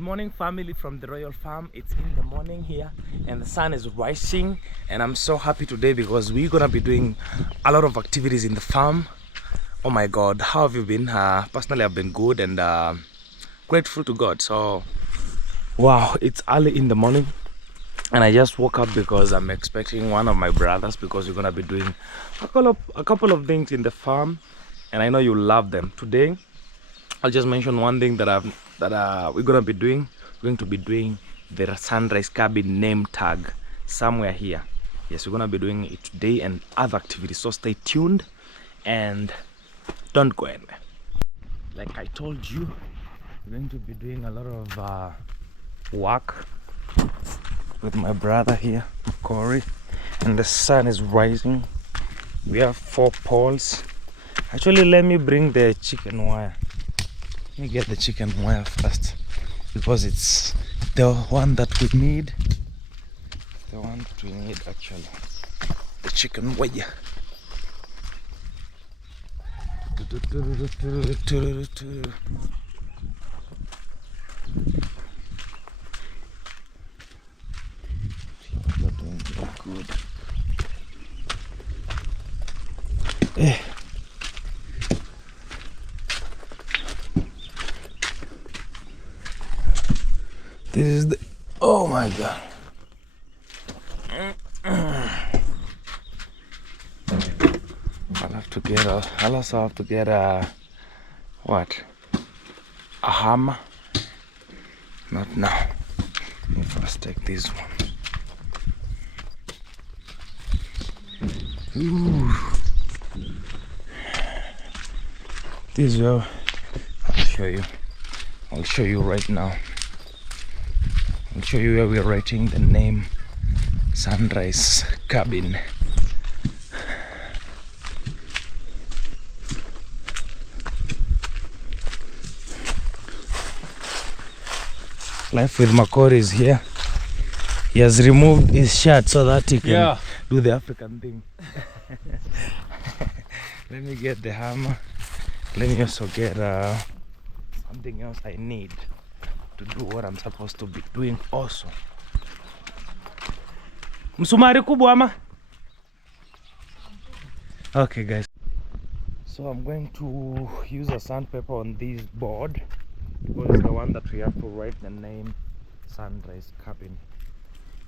Good morning, family from the Royal Farm. It's in the morning here and the sun is rising, and I'm so happy today because we're gonna be doing a lot of activities in the farm. Oh my god, how have you been? Personally, I've been good and grateful to God. So wow, it's early in the morning and I just woke up because I'm expecting one of my brothers, because we're gonna be doing a couple of things in the farm, and I know you love them. Today I'll just mention one thing that we're gonna be doing. We're going to be doing the sunrise cabin name tag somewhere here. Yes, we're gonna be doing it today and other activities. So stay tuned and don't go anywhere. Like I told you, we're going to be doing a lot of work with my brother here, Corey, and the sun is rising. We have 4 poles. Actually, let me bring the chicken wire. Let me get the chicken wire first, because it's the one that we need. The one that we need actually. The chicken wire. You're doing good. This is the, oh my god. I'll also have to get a what? A hammer. Not now. Let me first take this one. Ooh. This is where I'll show you right now. I'll show you where we're writing the name Sunrise Cabin. Life with Makori is here. He has removed his shirt so that he can do the African thing. Let me get the hammer. Let me also get something else I need to do what I'm supposed to be doing also. Msumari kubwa ama? Okay guys. So I'm going to use a sandpaper on this board, because it's the one that we have to write the name Sunrise Cabin.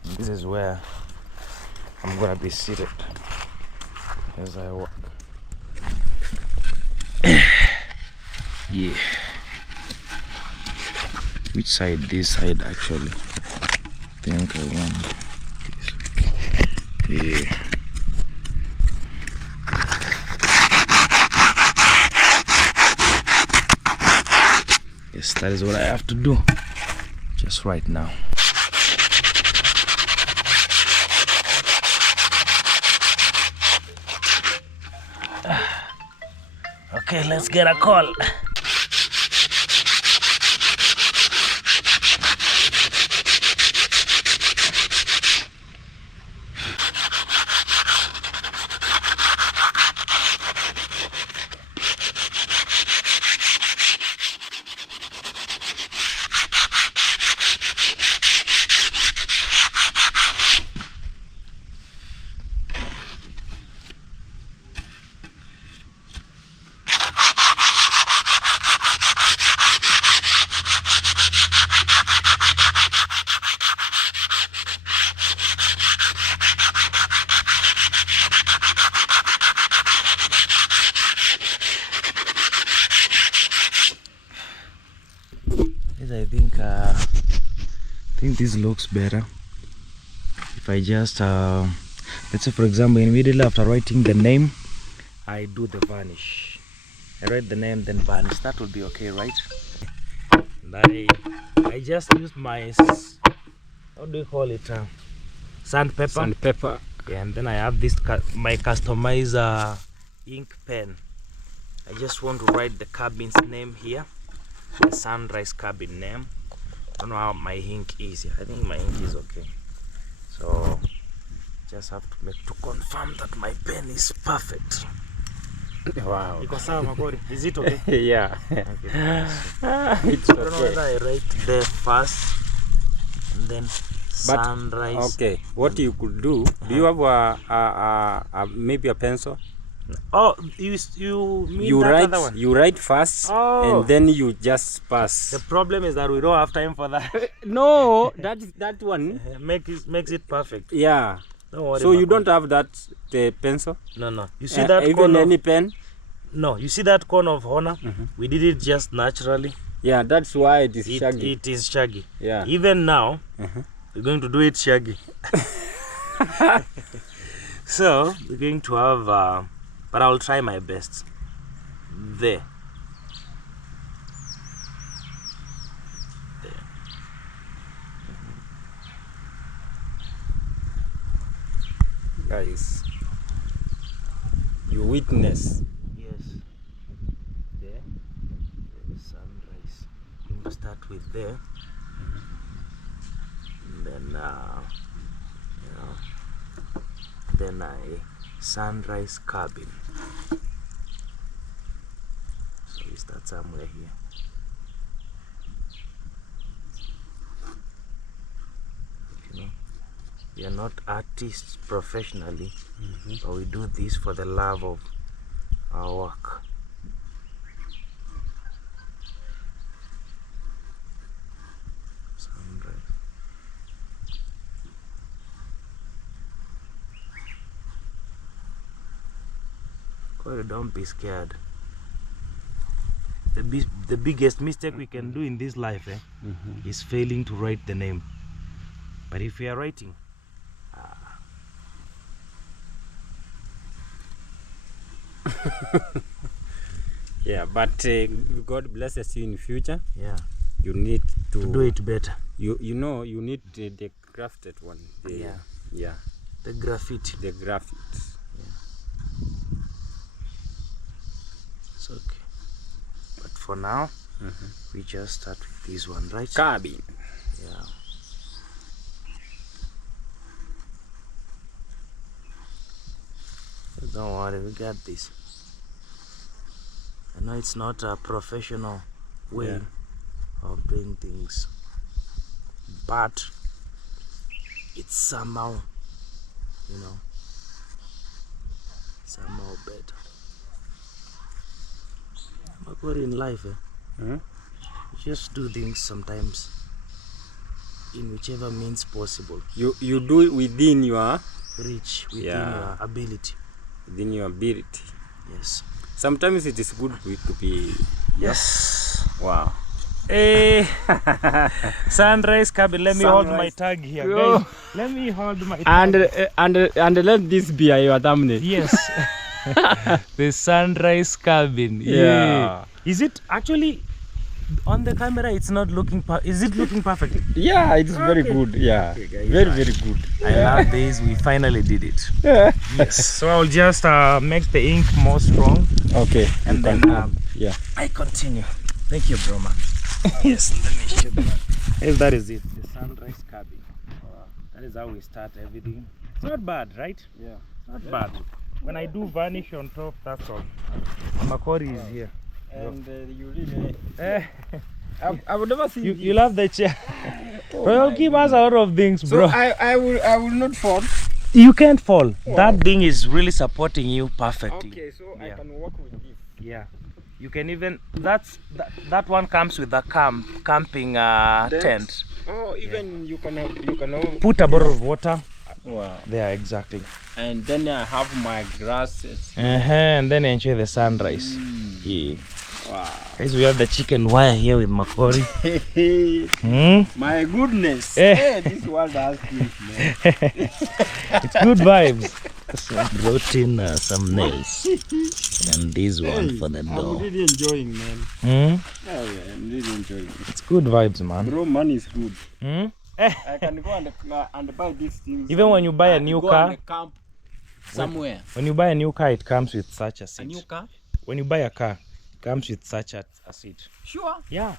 And this is where I'm gonna be seated as I walk. Yeah. Which side? This side actually. I think I want this. Yeah. Yes, that is what I have to do just right now. Okay, let's get a call. I think this looks better if I just let's say for example, immediately after writing the name, I do the varnish. I write the name then varnish. That will be okay, right? And I just used my, how do you call it, sandpaper. Yeah, and then I have this my customized ink pen. I just want to write the cabin's name here, the Sunrise Cabin name. I don't know how my ink is. I think my ink is okay. So just have to confirm that my pen is perfect. Wow. Iko sawa Makori? Is it okay? Yeah. Okay. It's I don't know whether I write there first and then sunrise. Okay. What you could do? Do you have a maybe a pencil? Oh, you mean You that write. other one? You write first, and then you just pass. The problem is that we don't have time for that. No, that one makes it perfect. Yeah. Don't worry. So you don't have that pencil? No. You see that even any pen? No, you see that cone of honor? We did it just naturally. Yeah, that's why it is shaggy. It is shaggy. Yeah. Even now, we're going to do it shaggy. So we're going to have, but I'll try my best. There. Guys, you witness. Yes. There. There's sunrise. We must start with there. And then, then a sunrise cabin. So we start somewhere here. You know, we are not artists professionally, but we do this for the love of our work. Sunrise. Corey, don't be scared. The biggest mistake we can do in this life is failing to write the name. But if we are writing, Yeah, but God blesses you in future. yeah, You need to do it better. You know you need the crafted one. Yeah. The graffiti. The graffiti. It's okay. But for now, we just start with this one, right? Cabin. Yeah. Don't worry, we got this. I know it's not a professional way of doing things, but it's somehow, somehow better. But in life, you just do things sometimes in whichever means possible. You do it within your Reach, within your ability. Within your ability. Yes. Sometimes it is good to be. Yes. Wow. Hey. Sunrise cabin. Let me hold my tag here, guys. Let me hold my tag. And let this be your thumbnail. Yes. The sunrise cabin. Yeah. Is it actually on the camera? It's not looking. Is it looking perfect? Yeah, it's very good. Yeah. Okay, guys, very good. I love this. We finally did it. Yes. So I'll just make the ink more strong. Okay. And then I continue. Thank you, bro, man. Yes. Let me show you. Yes, that is it. The sunrise cabin. That is how we start everything. It's not bad, right? Yeah. Not bad. When I do varnish on top, that's all. Makori is here. And you really. I would never see you love the chair. Royal Kim has a lot of things, bro. So I will not fall. You can't fall. Oh. That thing is really supporting you perfectly. Okay, so I can walk with this. Yeah. You can even that one comes with a camping tent. Oh, even you can put a bottle of water. Wow. There, exactly. And then I have my grasses. And then enjoy the sunrise. Yeah. Wow. Guys, we have the chicken wire here with Makori. My goodness. Hey, this world has things, man. It's good vibes. So I brought in some nails. And this one for the door. I'm really enjoying, man. Oh, yeah, I'm really enjoying. It's good vibes, man. Bro, money is good. I can go and buy these things. Even when you buy a new car, and camp somewhere. When you buy a new car, it comes with such a seat. A new car? When you buy a car, it comes with such a seat. Sure. Yeah.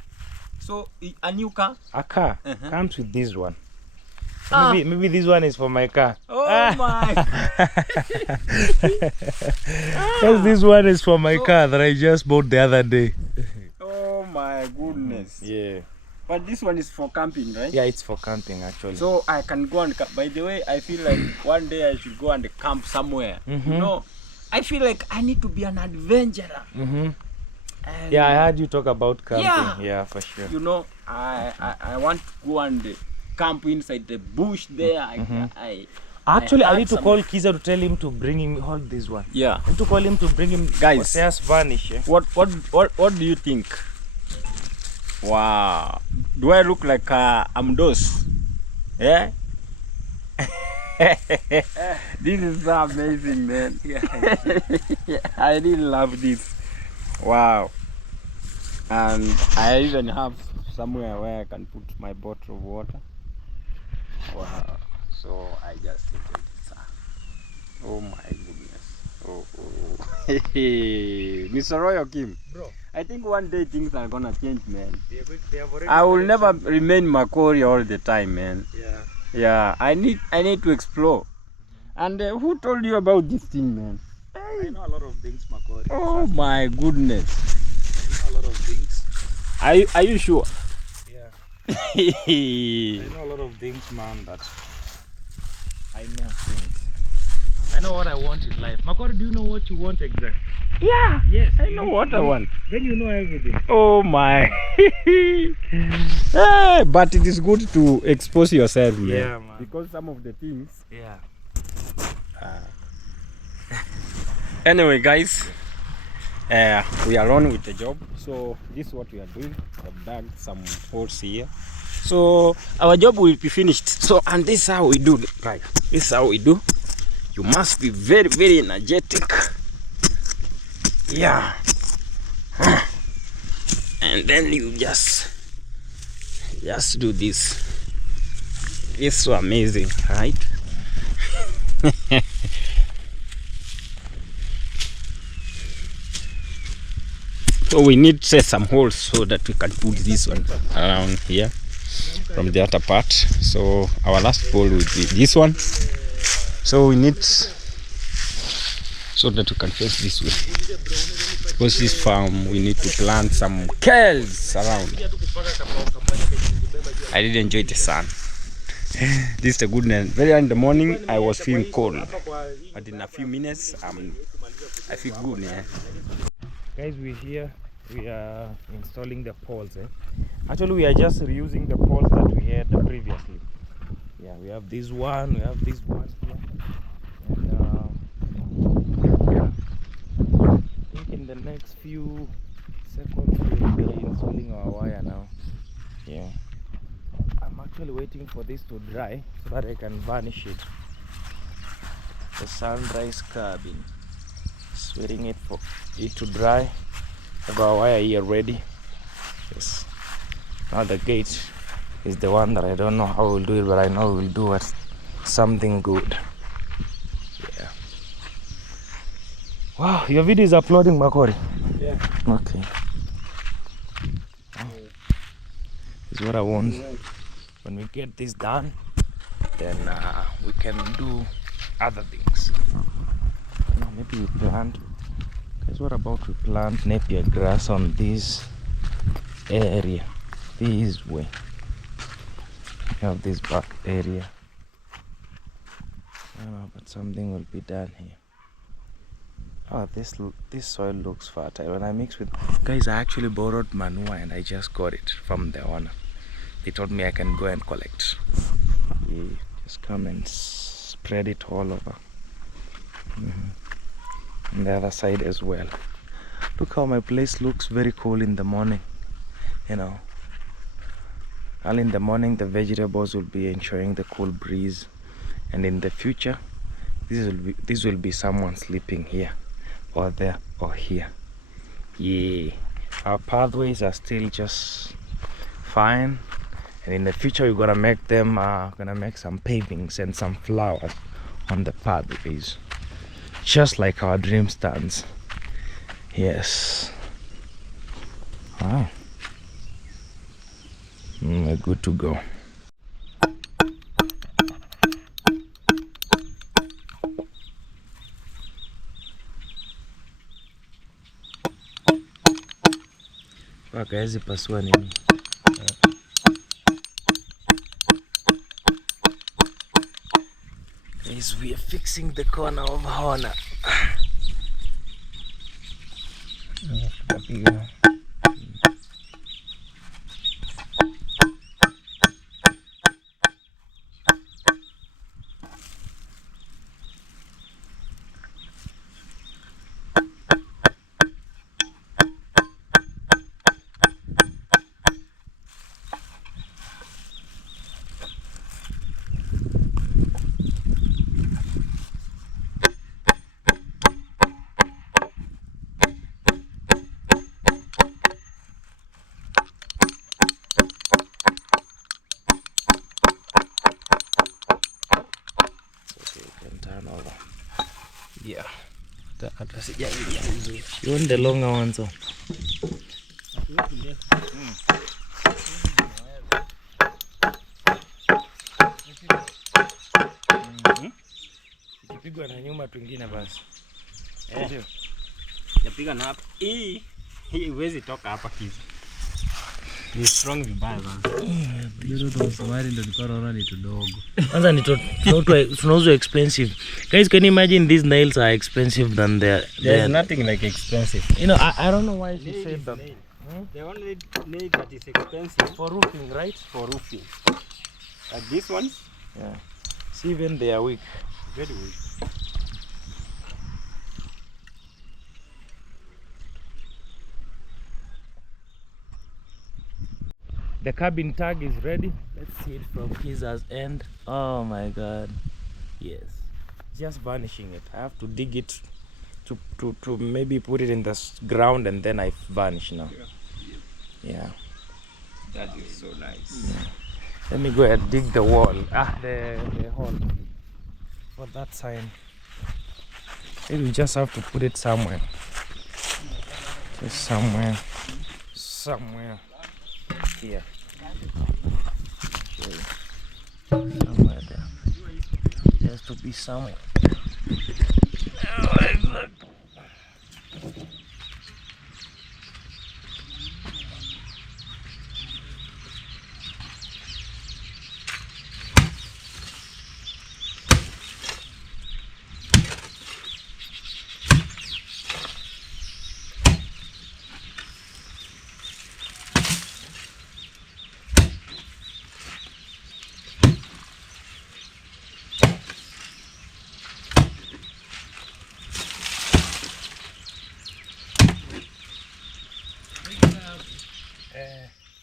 So a new car? A car comes with this one. So maybe this one is for my car. Oh. Oh my. Because this one is for my car that I just bought the other day. Oh my goodness. Yeah. But this one is for camping, right? Yeah, it's for camping actually. So I can go and camp. By the way, I feel like one day I should go and camp somewhere. You know, I feel like I need to be an adventurer. And yeah, I heard you talk about camping. Yeah, for sure. You know, I want to go and camp inside the bush there. Actually, I need to call Kiza to tell him to bring him. Hold this one. Yeah. I need to call him to bring him. Guys, Osea's vanish. Eh? What do you think? Wow. Do I look like I'm Dos? Yeah. This is so amazing, man. Yeah. I really love this. Wow. And I even have somewhere where I can put my bottle of water. Wow. So I just enjoy this. Oh my goodness. Oh. Mr. Royal Kim. Bro. I think one day things are gonna change, man. They have already I will never remain Makori all the time, man. Yeah. Yeah, I need to explore. And who told you about this thing, man? I know a lot of things, Makori. Oh my goodness. I know a lot of things. Are you sure? Yeah. I I know a lot of things, man, that I know things. I know what I want in life. Makori, do you know what you want exactly? Yeah. Yes. I know what I want. Then you know everything. Oh my. But it is good to expose yourself, man. Yeah, man. Because some of the things. Yeah. Anyway, guys, we are on with the job. So this is what we are doing. We have dug some holes here. So our job will be finished. So, and this is how we do, right? This is how we do. You must be very, very energetic. Yeah. And then you just do this. It's so amazing, right? So we need to set some holes so that we can put this one around here from the other part. So our last hole will be this one. So we need so that we can face this way. Because this farm we need to plant some kales around. I did enjoy the sun. This is the good night. Very early in the morning I was feeling cold, but in a few minutes I feel good. Yeah. Guys, we're here. We are installing the poles. Actually, we are just reusing the poles that we had previously. Yeah, we have this one. We have this one here. And I think in the next few seconds we'll be installing our wire now. Yeah. I'm actually waiting for this to dry so that I can varnish it. The sunrise cabin. Just waiting it for it to dry. I've got our wire here ready. Yes. Now the gate is the one that I don't know how we'll do it, but I know we'll do it something good. Yeah. Wow, your video is uploading, Makori. Yeah. Okay. Oh. This is what I want. When we get this done, then we can do other things. Now maybe we plant. Guys, what about we plant napier grass on this area, this way. We have this back area. I don't know, but something will be done here. Oh, this soil looks fertile. When I mix with guys, I actually borrowed manure and I just got it from the owner. They told me I can go and collect. Yeah, just come and spread it all over. On the other side as well. Look how my place looks very cool in the morning. You know, early in the morning the vegetables will be enjoying the cool breeze, and in the future this will be someone sleeping here or there or here. Yeah, our pathways are still just fine, and in the future we're gonna make them gonna make some pavings and some flowers on the pathways, just like our dream stands. Yes. Wow. We're good to go. Wakaezi pasua nini? Guys, we are fixing the corner of Hona. Yeah. You want the longer ones? Ikipigwa na nyuma twingine basi. Napiga na hapa. Hii huwezi toka hapa kizi. Ni strong vibaya bana. Ndio tumsawari ndio nilikuwa naona ni tudogo. Kwanza ni tunauzwa expensive. Guys, can you imagine these nails are expensive than There's nothing like expensive. You know, I don't know why she said that. The only nail that is expensive For roofing, right? for roofing. Like these ones, Yeah. See, even they are weak. very weak. The cabin tag is ready. Let's see it from Kiza's end. Oh my god. Yes. Just vanishing it. I have to dig it to maybe put it in the ground and then I vanish now. Yeah. That is so nice. Yeah. Let me go and dig the wall. The hole for that sign. Maybe we just have to put it somewhere. Just somewhere. Somewhere. Here. Okay. Somewhere there. It has to be somewhere. Oh my god.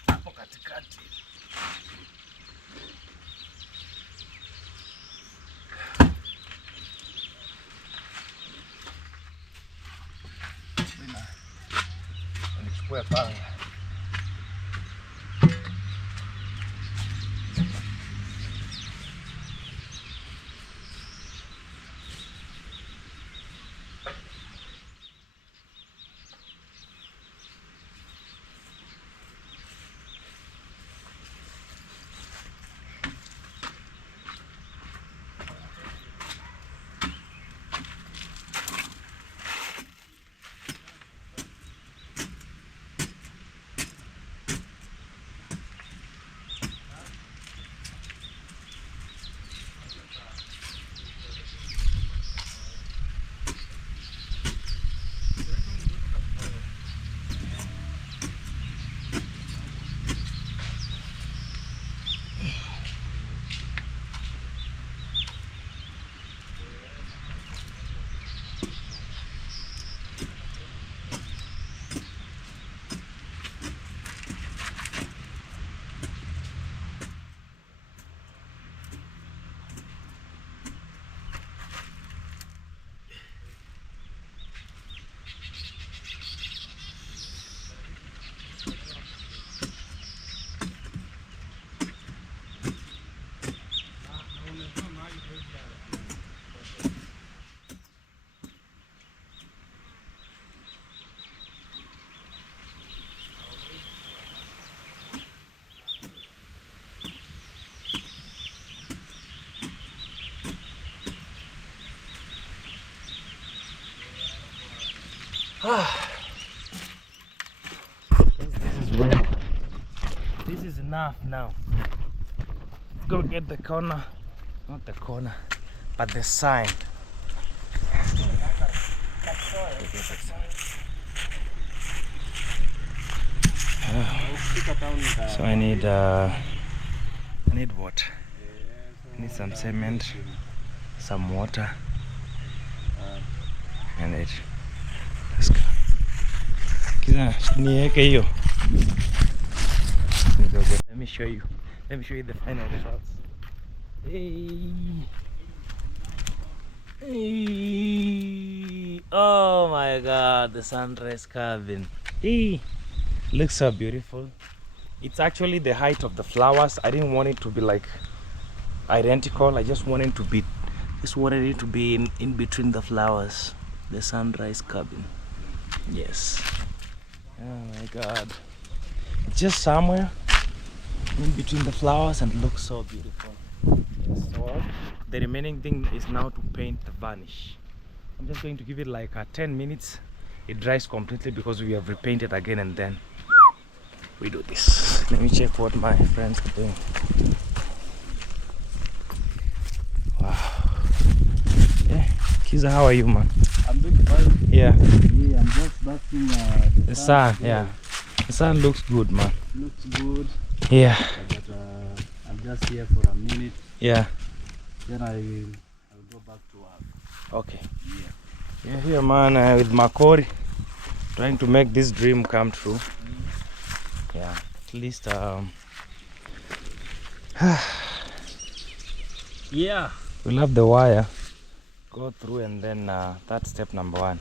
Hapo katikati. Nichukue panga. This is enough now. Go get the corner, not the corner, but the sign. So I need what? I need some cement, some water, and it. Let's go. Let me show you. Let me show you the final results. Hey. Hey. Oh my God, the sunrise cabin. Hey. Looks so beautiful. It's actually the height of the flowers. I didn't want it to be like identical. I just wanted it to be in between the flowers. The sunrise cabin. Yes. Oh my God. It's just somewhere in between the flowers and looks so beautiful. Yes. So the remaining thing is now to paint the varnish. I'm just going to give it like 10 minutes. It dries completely because we have repainted again, and then we do this. Let me check what my friends are doing. Wow. Yeah. Kiza, how are you, man? I'm doing fine. Yeah. Yeah, I'm just basking The sun, yeah. The sun looks good, man. Looks good. Yeah. But I'm just here for a minute. Yeah. Then I'll go back to work. Okay. Yeah. Yeah, here, man, with Makori, trying to make this dream come true. Yeah. At least, Yeah. we'll have the wire go through, and then that's step number 1.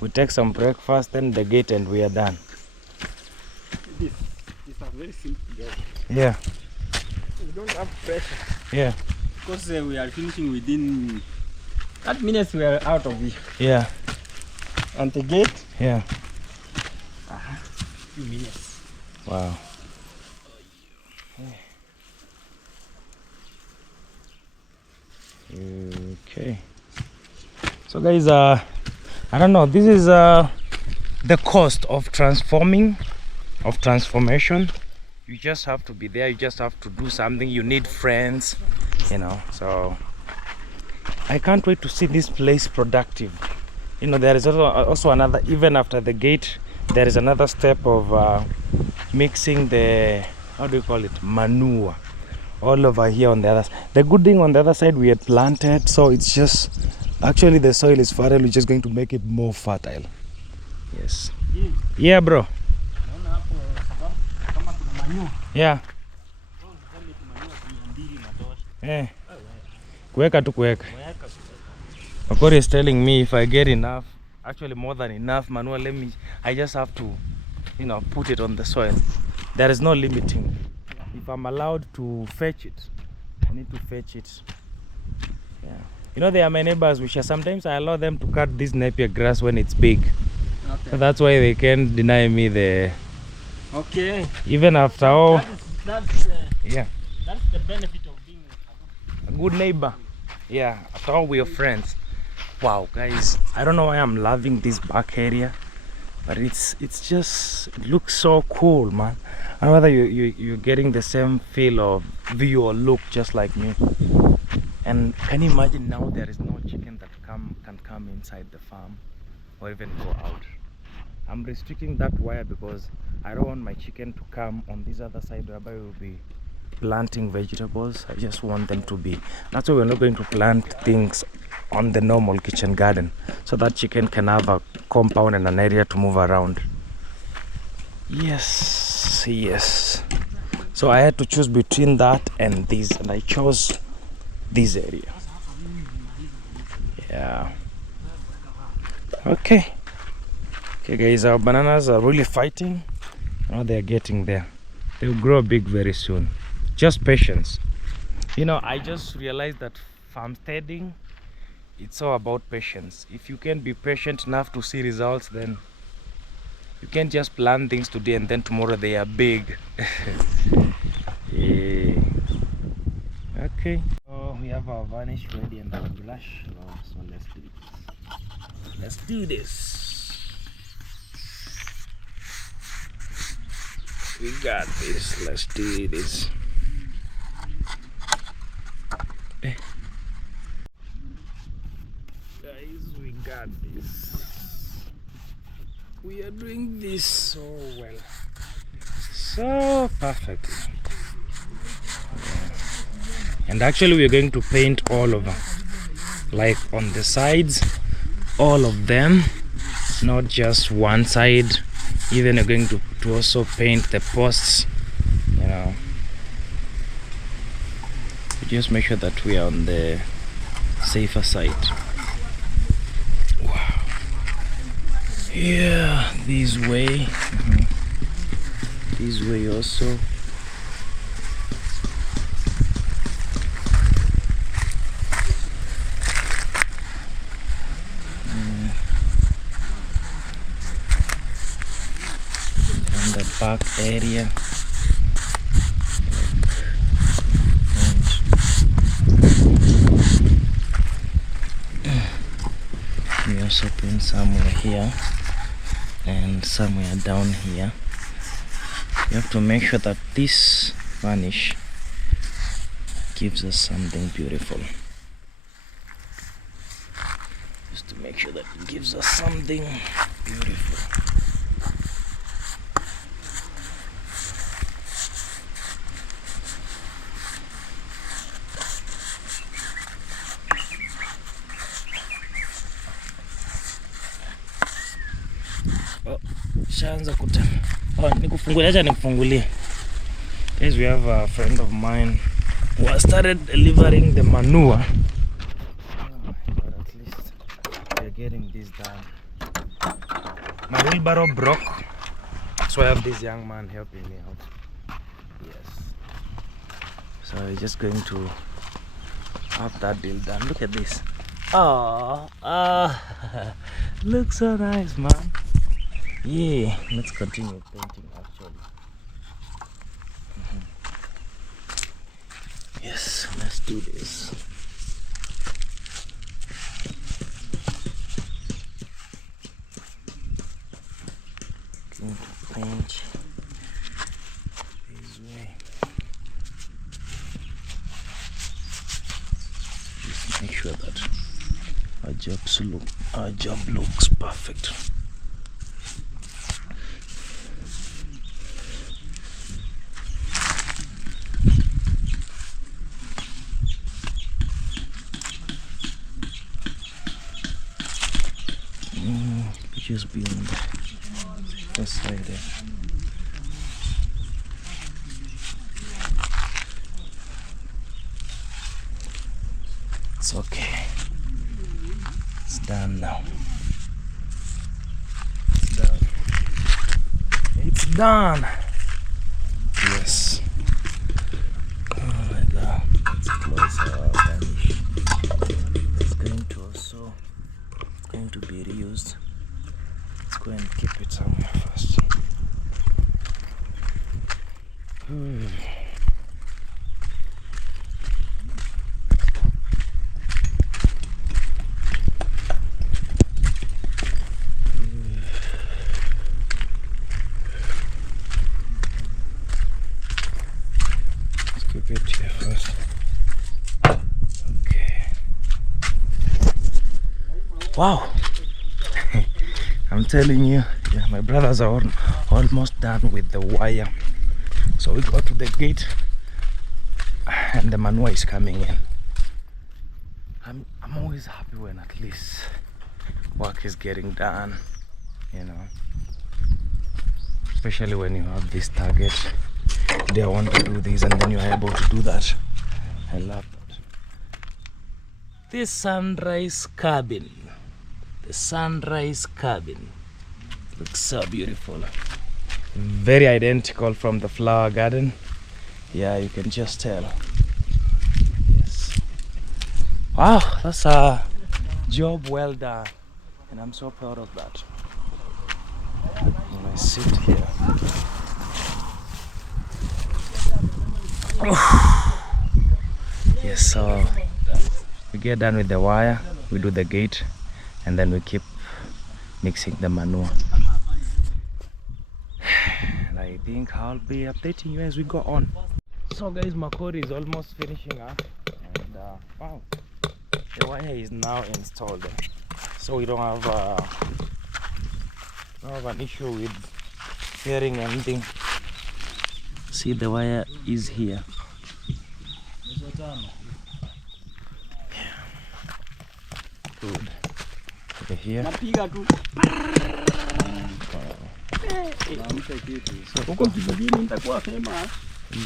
We take some breakfast, then the gate, and we are done. This is a very simple job. Yeah. We don't have pressure. Yeah. Because we are finishing within 30 minutes, we are out of here. Yeah. And the gate? Yeah. Few minutes. Wow. Okay. So guys, I don't know, this is the cost of transformation. You just have to be there, you just have to do something, you need friends, you know. So I can't wait to see this place productive. You know, there is also another, even after the gate, there is another step of mixing the, how do you call it, manure all over here on the other side. The good thing on the other side, we had planted, so it's just, actually the soil is fertile, we're just going to make it more fertile. Yes. Yeah, bro. Yeah. Eh. Kuweka tu kuweka. Makori is telling me if I get enough, actually more than enough manure, I just have to, you know, put it on the soil. There is no limiting. If I'm allowed to fetch it, I need to fetch it. Yeah. You know, they are my neighbors, which are sometimes I allow them to cut this napier grass when it's big. Okay. So that's why they can't deny me the. Okay. Even after all. That's Yeah. That's the benefit of being A good neighbor. Yeah. After all, we are friends. Wow, guys. I don't know why I'm loving this back area, but it's just, it looks so cool, man. I don't know whether you're getting the same feel of view or look just like me. And can you imagine now there is no chicken that can come inside the farm or even go out. I'm restricting that wire because I don't want my chicken to come on this other side whereby we'll be planting vegetables. I just want them to be, that's why we're not going to plant things on the normal kitchen garden, so that chicken can have a compound and an area to move around. Yes, yes. So I had to choose between that and this, and I chose this area. Yeah. Okay. Okay guys, our bananas are really fighting. Now they're getting there. They'll grow big very soon. Just patience. You know, I just realized that farmsteading, it's all about patience. If you can't be patient enough to see results, then you can't just plant things today and then tomorrow they are big. Yeah. Okay. Oh, we have our varnish ready and our brush. Oh, so let's do this. Let's do this. We got this. Let's do this. Guys, we got this. We are doing this so well. So perfectly. And actually we're going to paint all over. Like on the sides, all of them. Not just one side. Even we're going to also paint the posts. You know. Just make sure that we are on the safer side. Wow. Yeah, this way. This way also. And the back area. We also paint somewhere here and somewhere down here. You have to make sure that this varnish gives us something beautiful. Just to make sure that it gives us something beautiful. Shaanza kutem. Oh, nikufungulie, acha nikufungulie. Guys, we have a friend of mine who has started delivering the manure. Oh, but at least we are getting this done. My wheelbarrow broke, so I have this young man helping me out. Yes. So we're just going to have that deal done. Look at this. Oh, looks so nice, man. Yeah, let's continue painting actually. Yes, let's do this. Going to paint this way. Just make sure that our job looks perfect. Just be on the side there. It's okay. It's done now. It's done. It's done. Yes. Oh my God. Let's close our varnish. It's going to be reused. Go and keep it somewhere first. Let's keep it here first. Okay. Wow. I'm telling you, yeah, my brothers are almost done with the wire. So we go to the gate and the manure is coming in. I'm always happy when at least work is getting done, you know. Especially when you have this target. They want to do this and then you're able to do that. I love that. This sunrise cabin. The sunrise cabin looks so beautiful, very identical from the flower garden. Yeah, you can just tell. Yes. Wow, that's a job well done, and I'm so proud of that. When I sit here, yes, so we get done with the wire, we do the gate, and then we keep mixing the manure. And I think I'll be updating you as we go on. So guys, Makori is almost finishing up, and wow, the wire is now installed, so we don't have an issue with hearing anything. See, the wire is here. Good. Okay, here.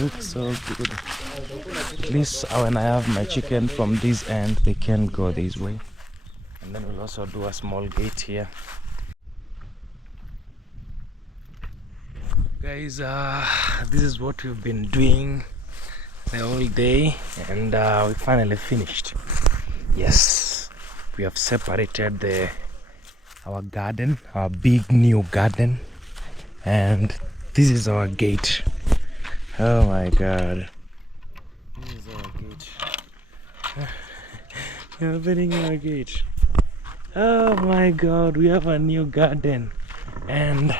Looks so good. At least when I have my chicken from this end, they can go this way. And then we'll also do a small gate here. Guys, this is what we've been doing the whole day, and we finally finished. Yes, we have separated our garden, our big new garden, and this is our gate. Oh my god, this is our gate. We're opening our gate. Oh my god, we have a new garden. And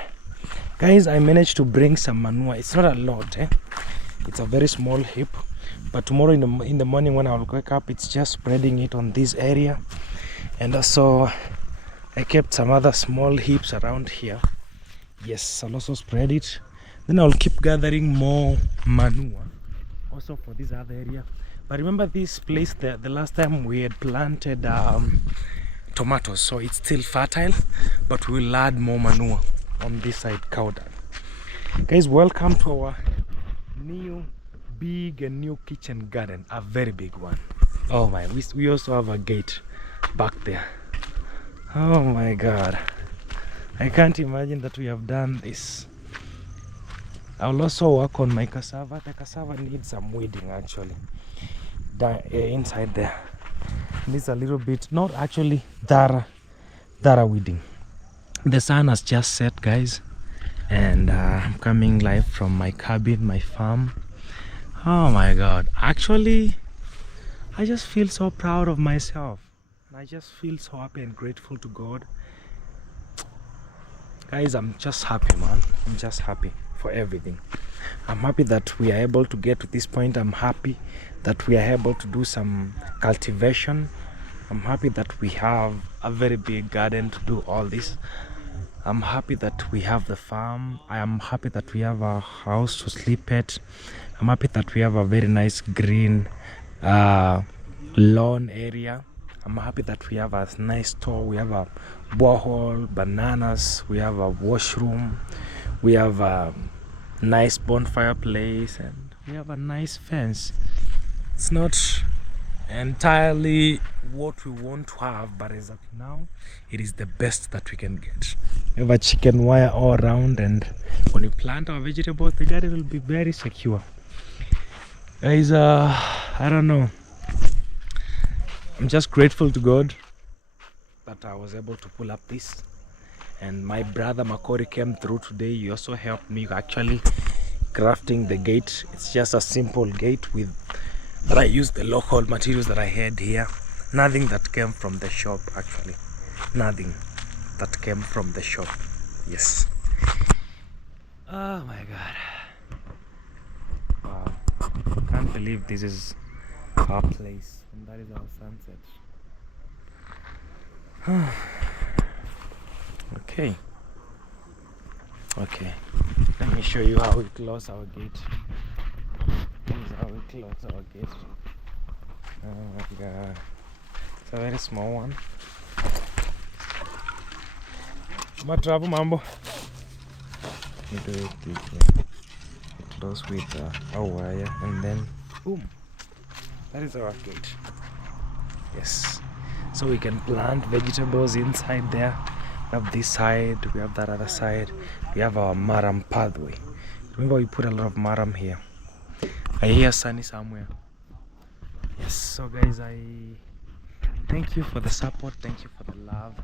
guys, I managed to bring some manure. It's not a lot, it's a very small heap, but tomorrow in the morning when I'll wake up, it's just spreading it on this area. And also I kept some other small heaps around here. Yes, I'll also spread it. Then I'll keep gathering more manure also for this other area. But remember this place, the last time we had planted tomatoes, so it's still fertile, but we'll add more manure on this side, cow dung. Guys, welcome to our new big and new kitchen garden, a very big one. Oh my, we also have a gate back there. Oh my god, I can't imagine that we have done this. I'll also work on my cassava. The cassava needs some weeding actually inside there. Needs a little bit, not actually thorough weeding. The sun has just set, guys, and I'm coming live from my cabin, my farm. Oh my god, actually I just feel so proud of myself. I just feel so happy and grateful to God. Guys, I'm just happy, man. I'm just happy for everything. I'm happy that we are able to get to this point. I'm happy that we are able to do some cultivation. I'm happy that we have a very big garden to do all this. I'm happy that we have the farm. I am happy that we have a house to sleep at. I'm happy that we have a very nice green lawn area. I'm happy that we have a nice store. We have a borehole, bananas, we have a washroom, we have a nice bonfire place, and we have a nice fence. It's not entirely what we want to have, but as of now it is the best that we can get. We have a chicken wire all around, and when we plant our vegetables, the garden will be very secure. Guys, I don't know, I'm just grateful to God that I was able to pull up this. And my brother Makori came through today. He also helped me actually crafting the gate. It's just a simple gate with that I used the local materials that I had here. Nothing that came from the shop actually. Nothing that came from the shop. Yes. Oh my god. Wow. I can't believe this is our place. And that is our sunset. Okay, let me show you how we close our gate. This is how we close our gate. Oh my god, it's a very small one. Matrapu mambo. We do it this way. Close with a wire, and then boom, that is our gate. Yes, so we can plant vegetables inside there. We have this side, we have that other side, we have our maram pathway. Remember, we put a lot of maram here. I hear Sunny somewhere. Yes, so guys, I thank you for the support, thank you for the love.